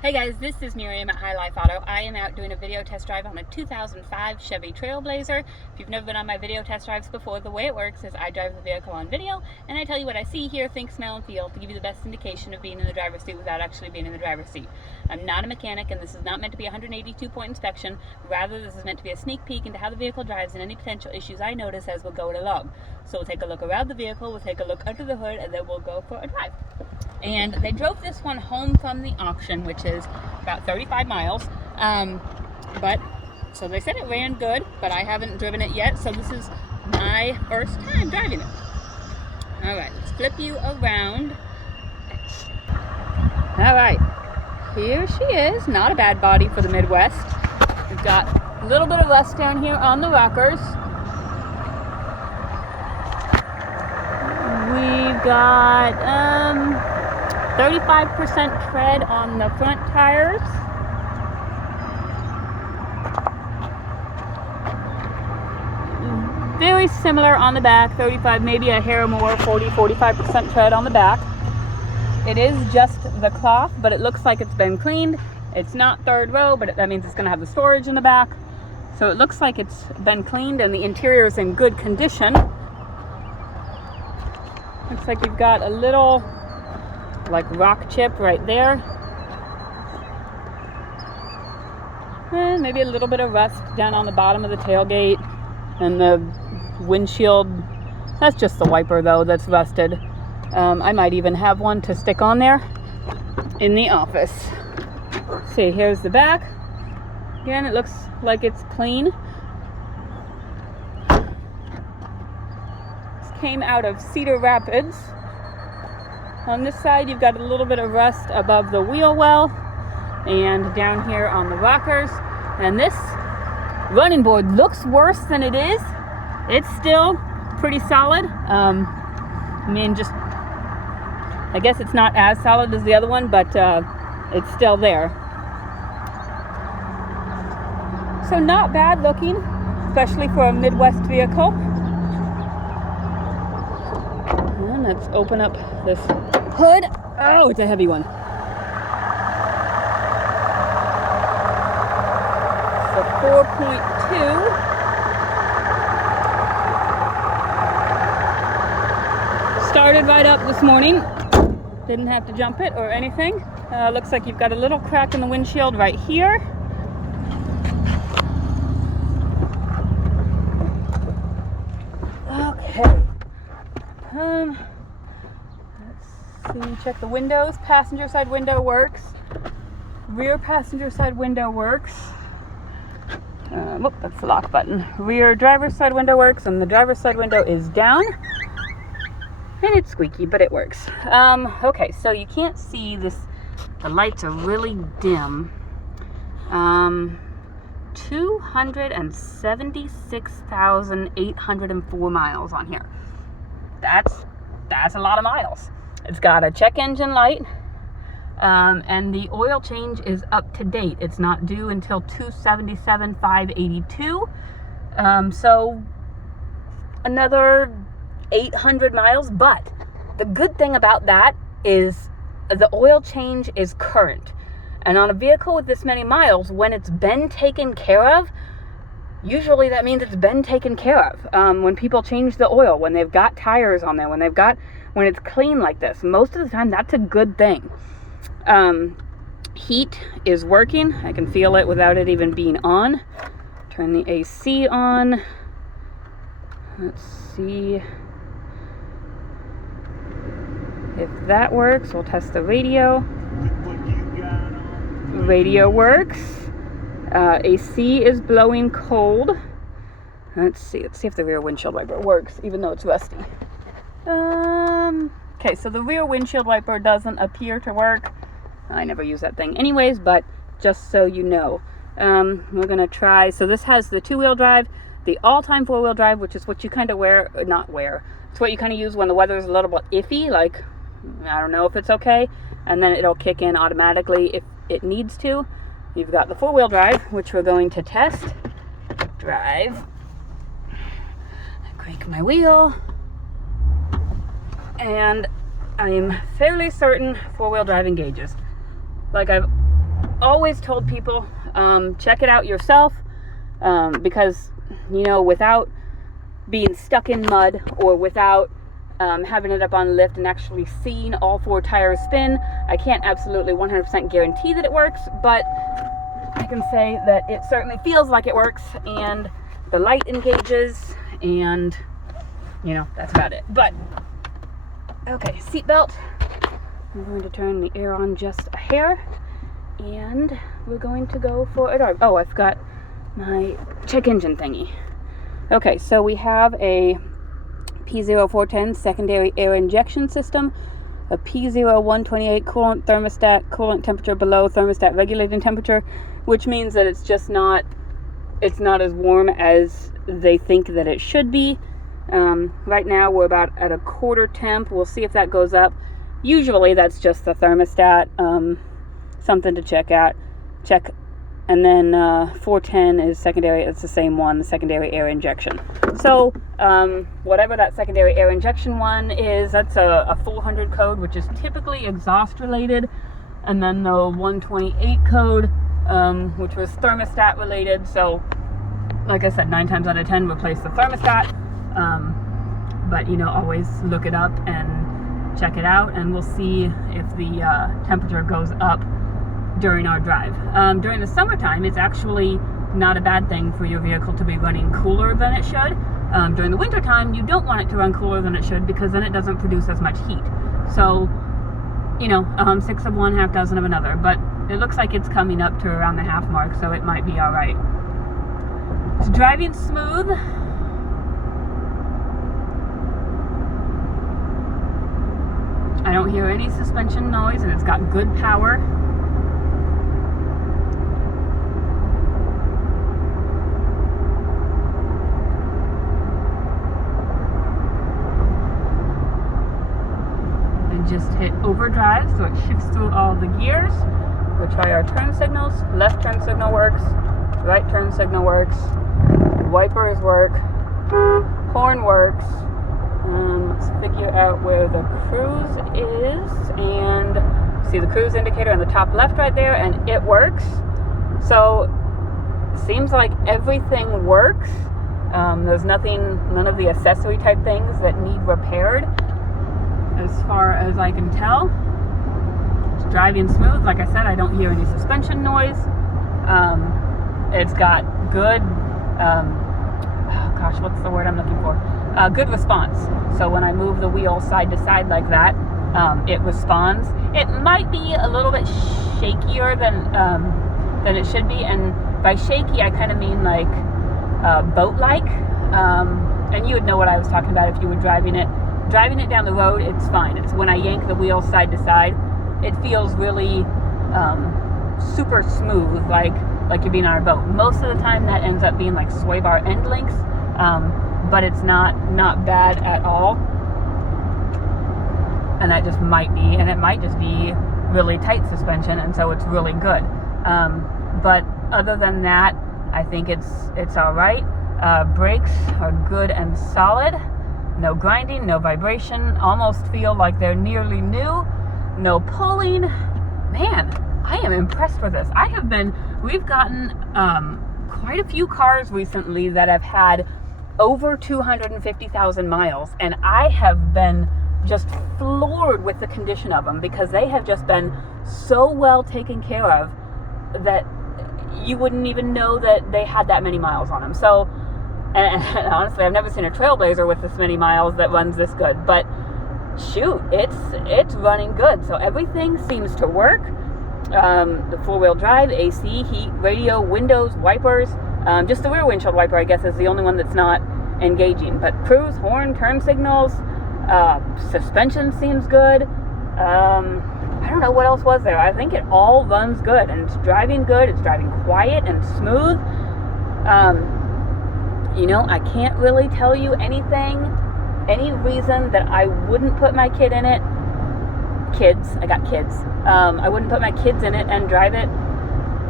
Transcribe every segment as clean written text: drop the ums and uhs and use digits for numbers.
Hey guys, this is Miriam at High Life Auto. I am out doing a video test drive on a 2005 Chevy Trailblazer. If you've never been on my video test drives before, the way it works is I drive the vehicle on video and I tell you what I see, hear, think, smell, and feel to give you the best indication of being in the driver's seat without actually being in the driver's seat. I'm not a mechanic and this is not meant to be a 182-point inspection. Rather, this is meant to be a sneak peek into how the vehicle drives and any potential issues I notice as we'll go along. So we'll take a look around the vehicle, we'll take a look under the hood, and then we'll go for a drive. And they drove this one home from the auction, which is about 35 miles. So they said it ran good, but I haven't driven it yet, so this is my first time driving it. All right, let's flip you around. All right, here she is. Not a bad body for the Midwest. We've got a little bit of rust down here on the rockers. We've got 35% tread on the front tires. Very similar on the back, 35, maybe a hair more, 45% tread on the back. It is just the cloth, but it looks like it's been cleaned. It's not third row, but that means it's going to have the storage in the back. So it looks like it's been cleaned and the interior is in good condition. Looks like you've got a little like rock chip right there. And maybe a little bit of rust down on the bottom of the tailgate and the windshield. That's just the wiper though that's rusted. I might even have one to stick on there in the office. See, here's the back. Again, it looks like it's clean. This came out of Cedar Rapids. On this side, you've got a little bit of rust above the wheel well and down here on the rockers. And this running board looks worse than it is. It's still pretty solid. I guess it's not as solid as the other one, but it's still there. So not bad looking, especially for a Midwest vehicle. And let's open up this hood. Oh, it's a heavy one. So 4.2. Started right up this morning. Didn't have to jump it or anything. Looks like you've got a little crack in the windshield right here. Okay. Let's see, check the windows. Passenger side window works. Rear passenger side window works. That's the lock button. Rear driver's side window works, and the driver's side window is down. And it's squeaky, but it works. Okay, so you can't see this. The lights are really dim. 276,804 miles on here. That's a lot of miles. It's got a check engine light, and the oil change is up to date. It's not due until 277,582. So another 800 miles, but the good thing about that is the oil change is current. And on a vehicle with this many miles, when it's been taken care of, usually that means it's been taken care of. When people change the oil, when they've got tires on there, when it's clean like this, most of the time that's a good thing. Heat is working. I can feel it without it even being on. Turn the AC on. Let's see if that works. We'll test the radio. Radio works. AC is blowing cold. Let's see if the rear windshield wiper works, even though it's rusty. Okay, so the rear windshield wiper doesn't appear to work. I never use that thing anyways, but just so you know. We're gonna try, so this has the two-wheel drive, the all-time four-wheel drive, which is what you kind of it's what you kind of use when the weather's a little bit iffy, like, I don't know if it's okay, and then it'll kick in automatically if it needs to. You've got the four-wheel drive, which we're going to test. Drive. I crank my wheel. And I am fairly certain four-wheel drive engages. Like I've always told people, check it out yourself, because, you know, without being stuck in mud or without having it up on lift and actually seeing all 4 tires spin, I can't absolutely 100% guarantee that it works, but I can say that it certainly feels like it works, and the light engages, and, you know, that's about it. But, okay, seatbelt. I'm going to turn the air on just a hair, and we're going to go for a drive. Oh, I forgot my check engine thingy. Okay, so we have a P0410 secondary air injection system, a P0128 coolant thermostat, coolant temperature below thermostat regulating temperature, which means that it's not as warm as they think that it should be. Right now we're about at a quarter temp. We'll see if that goes up. Usually that's just the thermostat, something to check. And then 410 is secondary. It's the same one, the secondary air injection. So whatever that secondary air injection one is, that's a 400 code, which is typically exhaust related. And then the 128 code, which was thermostat related. So like I said, 9 times out of 10 replace the thermostat. But, you know, always look it up and check it out, and we'll see if the temperature goes up during our drive. During the summertime, it's actually not a bad thing for your vehicle to be running cooler than it should. During the wintertime, you don't want it to run cooler than it should, because then it doesn't produce as much heat. So, you know, 6 of one, half dozen of another. But it looks like it's coming up to around the half mark, so it might be all right. It's driving smooth. I don't hear any suspension noise, and it's got good power. And just hit overdrive, so it shifts through all the gears. We'll try our turn signals. Left turn signal works. Right turn signal works. Wipers work. Horn works. Let's figure out where the cruise is, and see the cruise indicator on the top left right there, and it works. So seems like everything works. There's none of the accessory type things that need repaired, as far as I can tell. It's driving smooth. Like I said, I don't hear any suspension noise. It's got good, what's the word I'm looking for? Good response. So when I move the wheel side to side like that, it responds. It might be a little bit shakier than it should be, and by shaky I kind of mean like boat-like. And you would know what I was talking about if you were driving it down the road. It's fine. It's when I yank the wheel side to side, it feels really super smooth, like you're being on a boat. Most of the time that ends up being like sway bar end links. But it's not bad at all, and that just might be, and it might just be really tight suspension, and so it's really good. But other than that, I think it's all right. Brakes are good and solid. No grinding, no vibration. Almost feel like they're nearly new. No pulling. Man, I am impressed with this. We've gotten quite a few cars recently that have had over 250,000 miles, and I have been just floored with the condition of them, because they have just been so well taken care of that you wouldn't even know that they had that many miles on them. So, and honestly, I've never seen a Trailblazer with this many miles that runs this good, but shoot, it's running good. So everything seems to work. The 4-wheel drive, AC, heat, radio, windows, wipers. Just the rear windshield wiper, I guess, is the only one that's not engaging. But cruise, horn, turn signals, suspension seems good. I don't know what else was there. I think it all runs good, and it's driving good. It's driving quiet and smooth. You know, I can't really tell you any reason that I wouldn't put my kid in it. I got kids. I wouldn't put my kids in it and drive it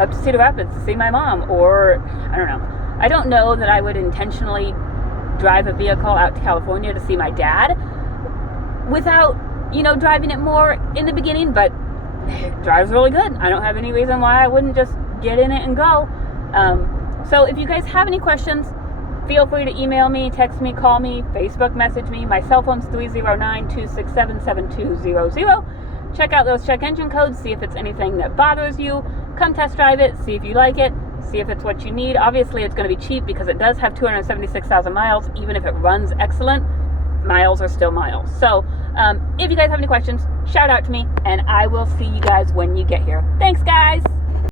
up to Cedar Rapids to see my mom, or I don't know. I don't know that I would intentionally drive a vehicle out to California to see my dad without, you know, driving it more in the beginning, but it drives really good. I don't have any reason why I wouldn't just get in it and go. So if you guys have any questions, feel free to email me, text me, call me, Facebook message me. My cell phone's 309-267-7200. Check out those check engine codes, see if it's anything that bothers you. Come test drive it, see if you like it, see if it's what you need. Obviously, it's going to be cheap because it does have 276,000 miles. Even if it runs excellent, miles are still miles. So if you guys have any questions, shout out to me, and I will see you guys when you get here. Thanks, guys.